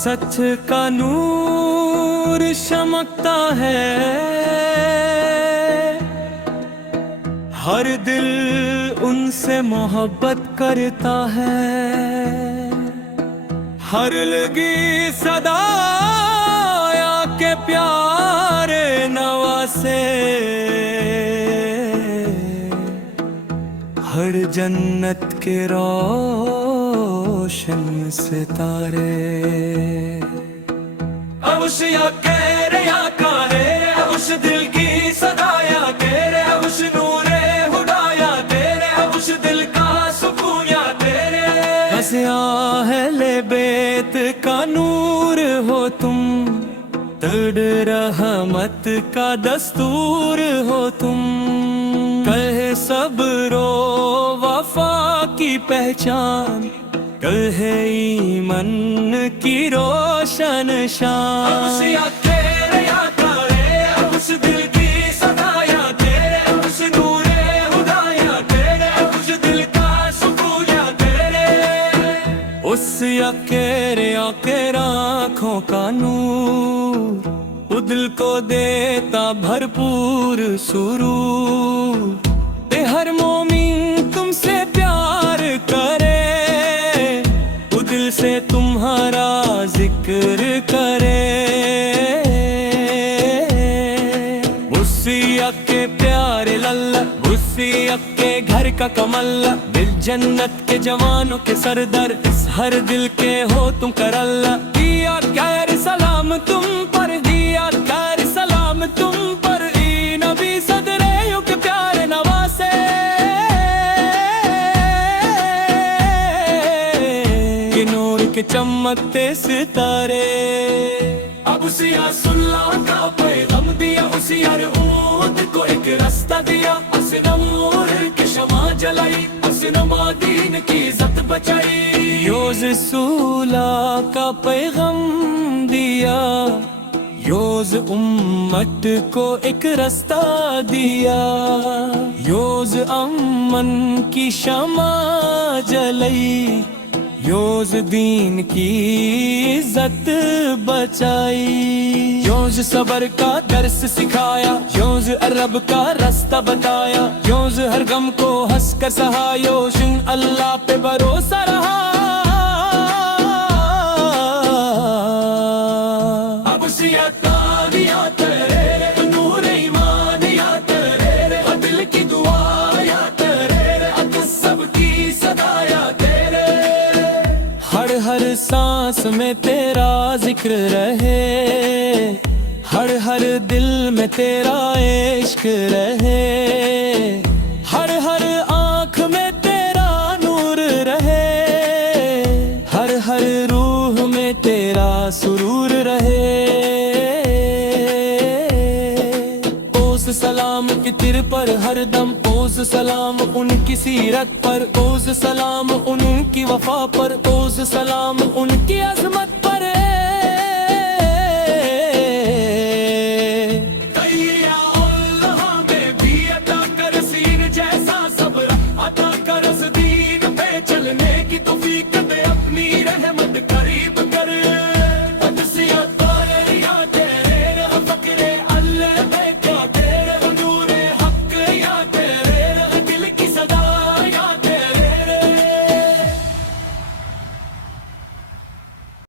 सच का नूर चमकता है, हर दिल उनसे मोहब्बत करता है। हर लगी सदाया के प्यारे नवासे, हर जन्नत के रोशन सितारे। अब उस याकेरे याका है, अब उस दिल की सदाया तेरे, अब उस नूरे हुदाया तेरे, अब उस दिल का सुकून या तेरे। बस अहले बेत का नूर हो तुम, दर्द रहमत का दस्तूर हो तुम। कहे सब्रो वफा की पहचान, कहे ईमान की रोशन शान। अब उस याकेरे याका है, अब उस दिल की सदाया तेरे, अब उस नूरे हुदाया तेरे, अब उस दिल का सुकून या तेरे। उस याकेरे याकेरा आँखों का नूर, वो दिल को देता भरपूर सुरूर। हर मोमिन तुमसे प्यार करे, वो दिल से तुम्हारा जिक्र करे। उसी के प्यारे लल्ला, उसी के घर का कमल्ला, दिल जन्नत के जवानों के सरदार, इस हर दिल के हो तुम करल्ला। दिया खैर सलाम तुम पर, दिया खैर सलाम तुम पर, ई नबी सदरे युग प्यारे नवासे। कि नूर के चमकते सितारे। अब उसी सुल्ला का पैगाम दिया, उसी हर ऊद को एक रास्ता दिया। असना नूर की शमा जलाई, असना दीन की इज्जत बचाई। योज सूला का पैगाम दिया, योज उम्मत को एक रास्ता दिया। योज अमन की शमा जलाई, योज दीन की इज्जत बचाई। योज सबर का दर्स सिखाया, योज अरब का रास्ता बताया। योज हर गम को हंस कर सहा, योशिन अल्लाह पे भरोसा रहा। अब उसी या तेरे, नूर ईमान या तेरे, दिल की दुआ या तेरे, सबकी सदाया तेरे। हर हर सांस में तेरा जिक्र रहे, हर हर दिल में तेरा इश्क रहे। हर हर आँख में तेरा नूर रहे, हर हर रूह में तेरा सुरूर रहे। ओस सलाम की तिर पर हर दम, ओस सलाम उनकी सीरत पर, ओस सलाम उनकी वफा पर, ओस सलाम उनकी अजमत